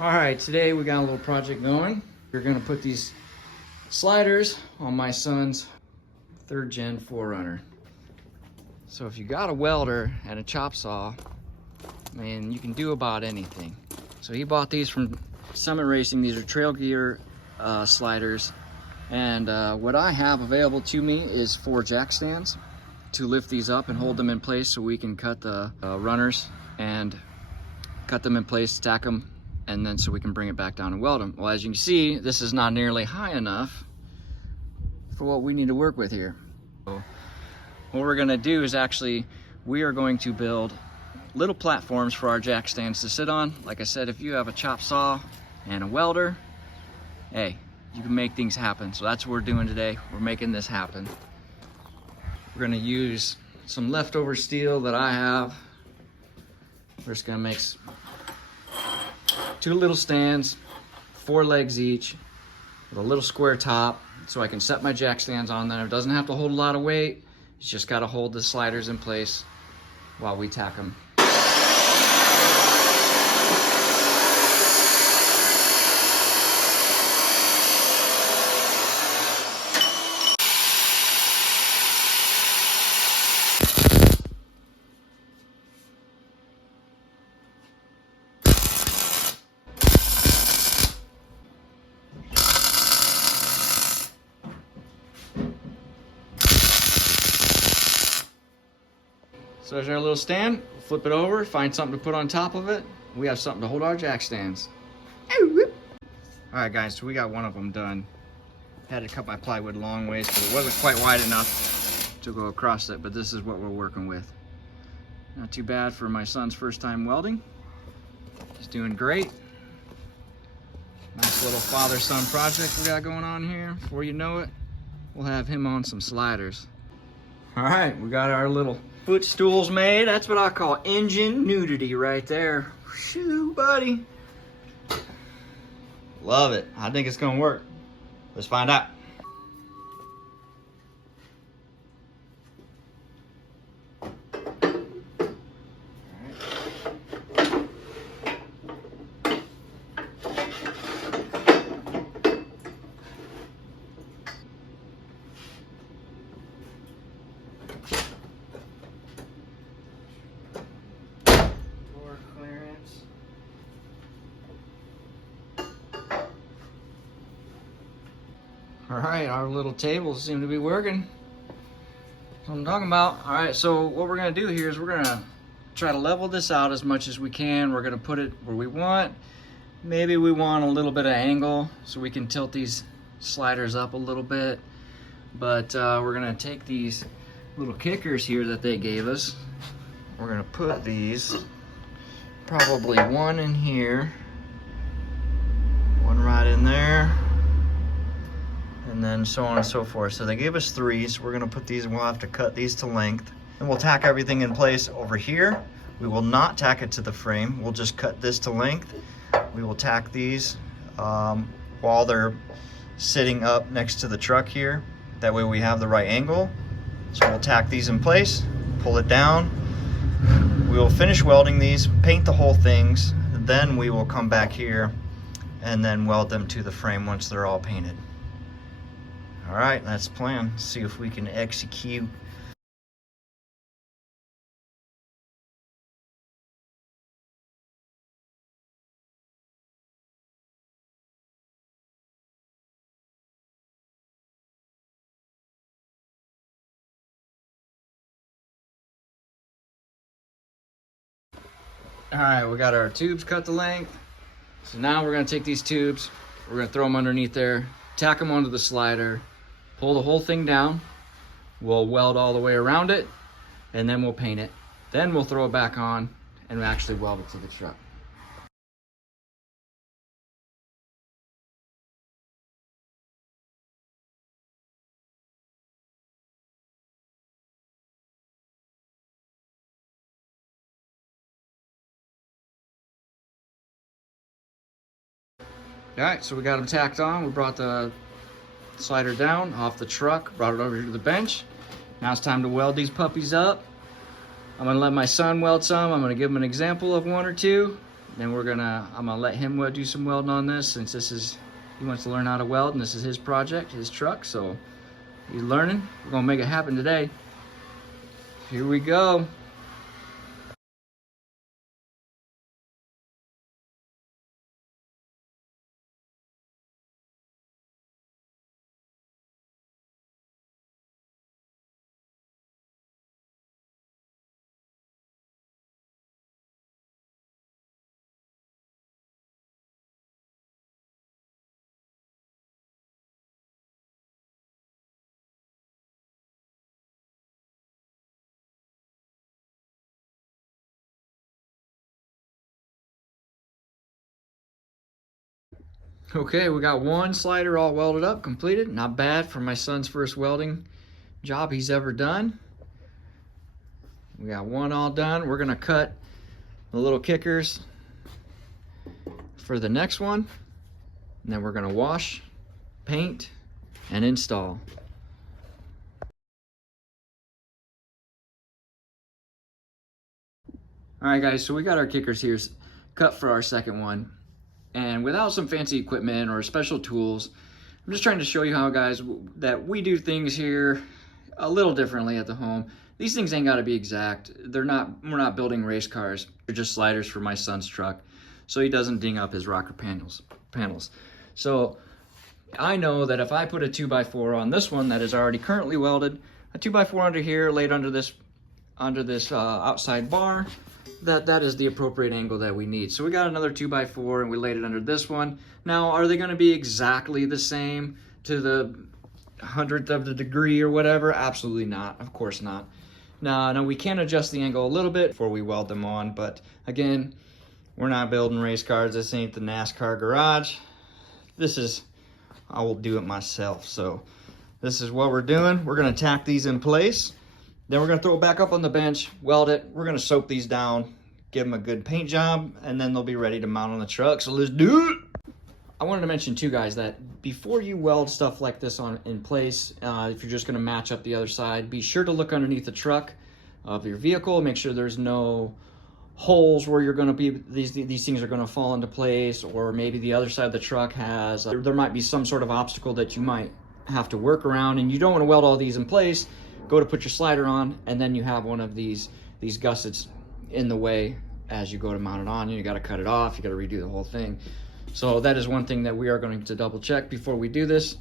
All right, today we got a little project going. We're gonna put these sliders on my son's 3rd gen 4Runner. So if you got a welder and a chop saw, man, you can do about anything. So he bought these from Summit Racing. These are TrailGear sliders. And what I have available to me is 4 jack stands to lift these up and hold them in place so we can cut the runners and cut them in place, stack them, and then so we can bring it back down and weld them. Well, as you can see, this is not nearly high enough for what we need to work with here. So what we're gonna do is we are going to build little platforms for our jack stands to sit on. Like I said, if you have a chop saw and a welder, hey, you can make things happen. So that's what we're doing today. We're making this happen. We're gonna use some leftover steel that I have. We're just gonna make 2 little stands, 4 legs each, with a little square top, so I can set my jack stands on there. It doesn't have to hold a lot of weight. It's just gotta hold the sliders in place while we tack them. So there's our little stand. We'll flip it over, find something to put on top of it. We have something to hold our jack stands. All right, guys, so we got one of them done. Had to cut my plywood a long ways because it wasn't quite wide enough to go across it, but this is what we're working with. Not too bad for my son's first time welding. He's doing great. Nice little father-son project we got going on here. Before you know it, we'll have him on some sliders. All right, we got our little footstools made. That's what I call engine nudity right there. Shoo, buddy. Love it. I think it's gonna work. Let's find out. All right, our little tables seem to be working. That's what I'm talking about. All right, so what we're gonna do here is we're gonna try to level this out as much as we can. We're gonna put it where we want. Maybe we want a little bit of angle so we can tilt these sliders up a little bit. But we're gonna take these little kickers here that they gave us. We're gonna put these, probably one in here, one right in there, and then so on and so forth. So they gave us 3, so we're gonna put these, and we'll have to cut these to length. And we'll tack everything in place over here. We will not tack it to the frame. We'll just cut this to length. We will tack these while they're sitting up next to the truck here. That way we have the right angle. So we'll tack these in place, pull it down. We will finish welding these, paint the whole things, then we will come back here and then weld them to the frame once they're all painted. All right, that's the plan. See if we can execute. All right, we got our tubes cut to length. So now we're gonna take these tubes, we're gonna throw them underneath there, tack them onto the slider, pull the whole thing down. We'll weld all the way around it, and then we'll paint it. Then we'll throw it back on and actually weld it to the truck. All right, so we got them tacked on. We brought the slider down off the truck, brought it over here to the bench. Now it's time to weld these puppies up. I'm gonna let my son weld some. I'm gonna give him an example of one or two. Then I'm gonna let him do some welding on this, since he wants to learn how to weld, and this is his project, his truck, so he's learning. We're gonna make it happen today. Here we go. Okay, we got one slider all welded up, completed. Not bad for my son's first welding job he's ever done. We got one all done. We're gonna cut the little kickers for the next one, and then we're gonna wash, paint, and install. All right, guys, so we got our kickers here cut for our second one. And without some fancy equipment or special tools, I'm just trying to show you how, guys, that we do things here a little differently at the home. These things ain't gotta be exact. We're not building race cars. They're just sliders for my son's truck, so he doesn't ding up his rocker panels. So I know that if I put a 2x4 on this one that is already currently welded, a 2x4 under here laid under this outside bar, that is the appropriate angle that we need. So we got another 2x4 and we laid it under this one. Now, are they going to be exactly the same to the 100th of the degree or whatever? Absolutely not. Of course not. No, we can adjust the angle a little bit before we weld them on, but again, we're not building race cars. This ain't the NASCAR garage. I will do it myself. So this is what we're doing. We're going to tack these in place. Then we're gonna throw it back up on the bench, weld it. We're gonna soak these down, give them a good paint job, and then they'll be ready to mount on the truck. So let's do it. I wanted to mention too, guys, that before you weld stuff like this in place, if you're just gonna match up the other side, be sure to look underneath the truck of your vehicle. Make sure there's no holes where you're gonna be, these things are gonna fall into place, or maybe the other side of the truck has, there might be some sort of obstacle that you might have to work around, and you don't wanna weld all these in place. Go to put your slider on, and then you have one of these gussets in the way as you go to mount it on. You got to cut it off. You got to redo the whole thing. So that is one thing that we are going to double check before we do this.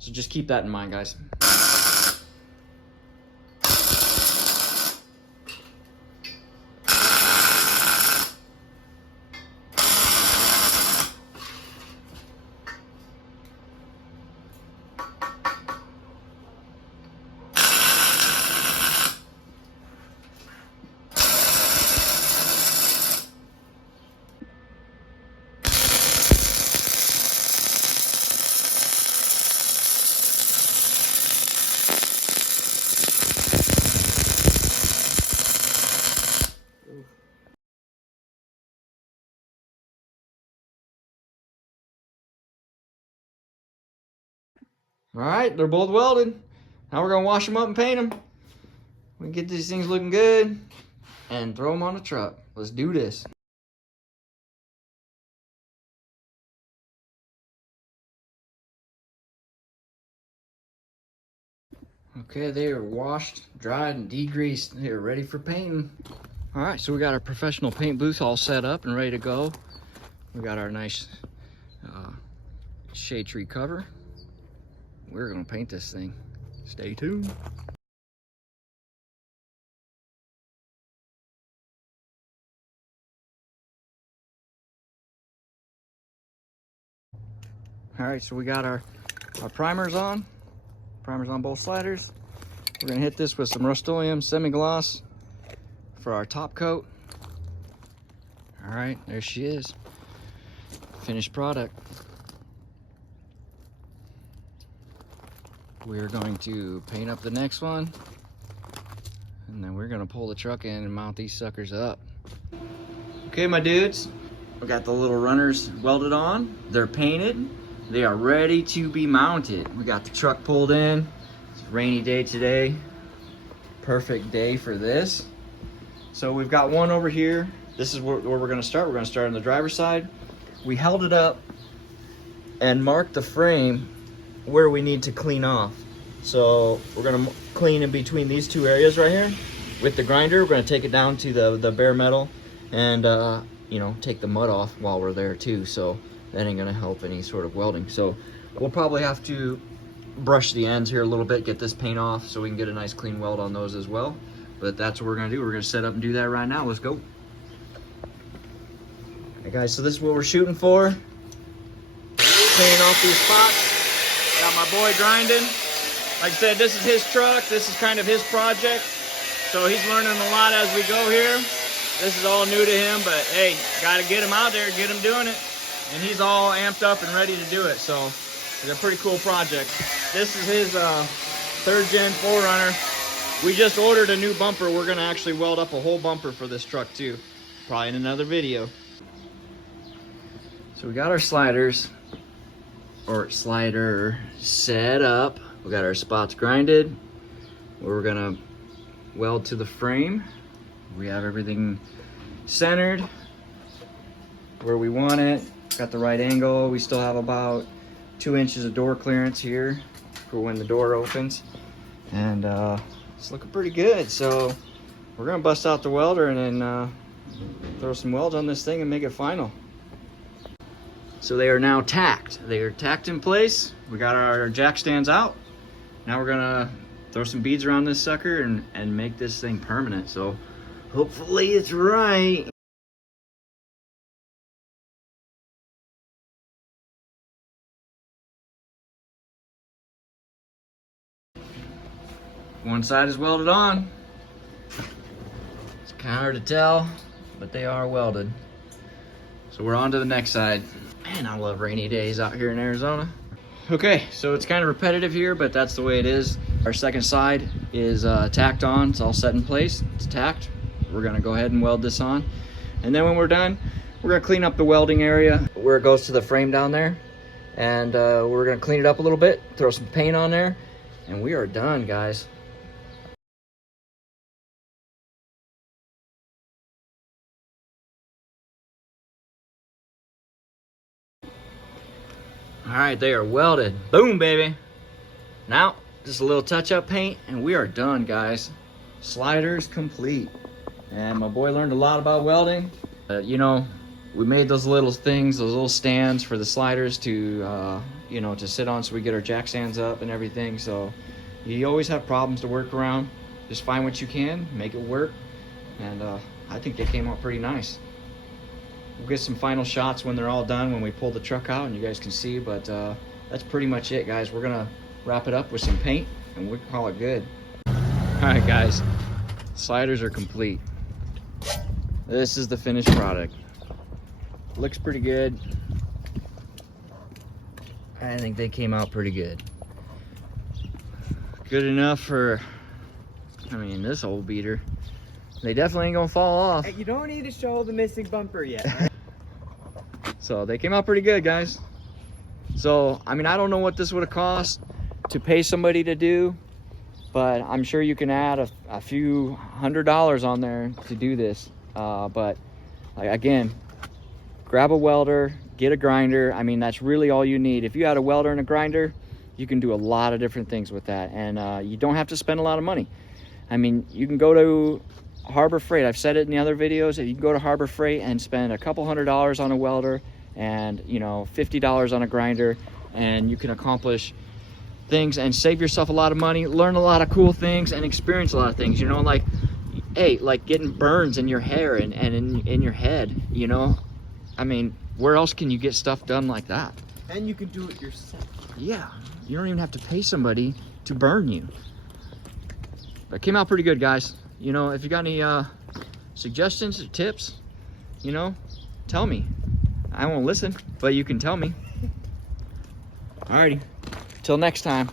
So just keep that in mind, guys. All right, they're both welded. Now we're gonna wash them up and paint them. We can get these things looking good and throw them on the truck. Let's do this. Okay, they are washed, dried, and degreased. They are ready for painting. All right, so we got our professional paint booth all set up and ready to go. We got our nice shade tree cover. We're gonna paint this thing. Stay tuned. All right, so we got our primers on. Primers on both sliders. We're gonna hit this with some Rust-Oleum semi-gloss for our top coat. All right, there she is. Finished product. We're going to paint up the next one, and then we're gonna pull the truck in and mount these suckers up. Okay, my dudes, we got the little runners welded on. They're painted. They are ready to be mounted. We got the truck pulled in. It's a rainy day today. Perfect day for this. So we've got one over here this is where we're gonna start. We're gonna start on the driver's side. We held it up and marked the frame where we need to clean off. So we're gonna clean in between these two areas right here. With the grinder, we're gonna take it down to the bare metal and you know, take the mud off while we're there too. So that ain't gonna help any sort of welding. So we'll probably have to brush the ends here a little bit, get this paint off so we can get a nice clean weld on those as well. But that's what we're gonna do. We're gonna set up and do that right now. Let's go. Hey guys, so this is what we're shooting for. Cleaning off these spots. Got my boy grinding. Like I said, this is his truck. This is kind of his project. So he's learning a lot as we go here. This is all new to him, but hey, gotta get him out there, get him doing it. And he's all amped up and ready to do it. So it's a pretty cool project. This is his 3rd gen 4Runner. We just ordered a new bumper. We're gonna actually weld up a whole bumper for this truck too. Probably in another video. So we got our sliders, or slider set up. We got our spots grinded. We're gonna weld to the frame. We have everything centered where we want it. Got the right angle. We still have about 2 inches of door clearance here for when the door opens. And it's looking pretty good. So we're gonna bust out the welder and then throw some welds on this thing and make it final. So they are now tacked. They are tacked in place. We got our jack stands out. Now we're gonna throw some beads around this sucker and make this thing permanent. So hopefully it's right. One side is welded on. It's kind of hard to tell, but they are welded. So we're on to the next side. Man, I love rainy days out here in Arizona. Okay, so it's kind of repetitive here, but that's the way it is. Our second side is tacked on. It's all set in place. It's tacked. We're gonna go ahead and weld this on. And then when we're done, we're gonna clean up the welding area where it goes to the frame down there. And we're gonna clean it up a little bit, throw some paint on there, and we are done, guys. All right, they are welded. Boom, baby. Now, just a little touch-up paint, and we are done, guys. Sliders complete. And my boy learned a lot about welding. You know, we made those little things, those little stands for the sliders to, you know, to sit on so we get our jack stands up and everything. So you always have problems to work around. Just find what you can, make it work. And I think they came out pretty nice. We'll get some final shots when they're all done, when we pull the truck out and you guys can see, but that's pretty much it, guys. We're gonna wrap it up with some paint and we'll call it good. All right, guys, sliders are complete. This is the finished product. Looks pretty good. I think they came out pretty good. Good enough for, I mean, this old beater. They definitely ain't gonna fall off. You don't need to show the missing bumper yet. Right? So they came out pretty good, guys. So, I mean, I don't know what this would have cost to pay somebody to do, but I'm sure you can add a few $100s on there to do this. But like, again, grab a welder, get a grinder. I mean, that's really all you need. If you had a welder and a grinder, you can do a lot of different things with that. And you don't have to spend a lot of money. I mean, you can go to Harbor Freight. I've said it in the other videos that you can go to Harbor Freight and spend a couple $100s on a welder and, you know, $50 on a grinder, and you can accomplish things and save yourself a lot of money, learn a lot of cool things, and experience a lot of things. You know, like, hey, like getting burns in your hair and in your head, you know. I mean, where else can you get stuff done like that? And you can do it yourself. Yeah, you don't even have to pay somebody to burn you. But it came out pretty good, guys. You know, if you got any suggestions or tips, you know, tell me. I won't listen, but you can tell me. Alrighty, till next time.